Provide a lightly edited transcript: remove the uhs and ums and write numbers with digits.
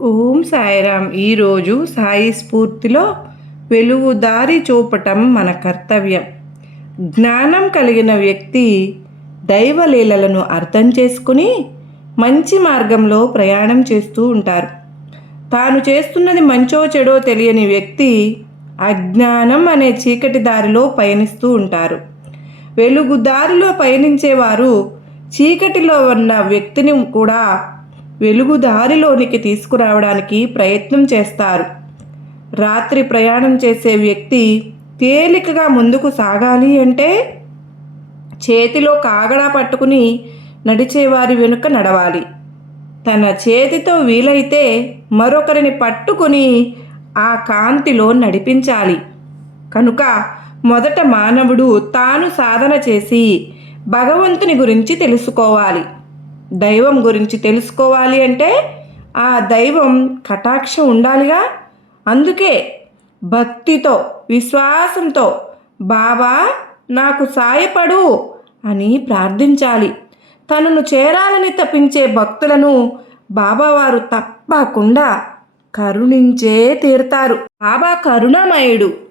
ఓం సాయిరామ్. ఈరోజు సాయి స్ఫూర్తిలో వెలుగు దారి చూపటం మన కర్తవ్యం. జ్ఞానం కలిగిన వ్యక్తి దైవలీలలను అర్థం చేసుకుని మంచి మార్గంలో ప్రయాణం చేస్తూ ఉంటారు. తాను చేస్తున్నది మంచో చెడో తెలియని వ్యక్తి అజ్ఞానం అనే చీకటి దారిలో పయనిస్తూ ఉంటారు. వెలుగు దారిలో పయనించేవారు చీకటిలో ఉన్న వ్యక్తిని కూడా వెలుగు దారిలోనికి తీసుకురావడానికి ప్రయత్నం చేస్తారు. రాత్రి ప్రయాణం చేసే వ్యక్తి తేలికగా ముందుకు సాగాలి అంటే చేతిలో కాగడా పట్టుకుని నడిచేవారి వెనుక నడవాలి. తన చేతితో వీలైతే మరొకరిని పట్టుకుని ఆ కాంతిలో నడిపించాలి. కనుక మొదట మానవుడు తాను సాధన చేసి భగవంతుని గురించి తెలుసుకోవాలి. దైవం గురించి తెలుసుకోవాలి అంటే ఆ దైవం కటాక్షం ఉండాలిగా. అందుకే భక్తితో విశ్వాసంతో బాబా నాకు సాయపడు అని ప్రార్థించాలి. తనను చేరాలని తప్పించే భక్తులను బాబావారు తప్పకుండా కరుణించే తీరుతారు. బాబా కరుణామయుడు.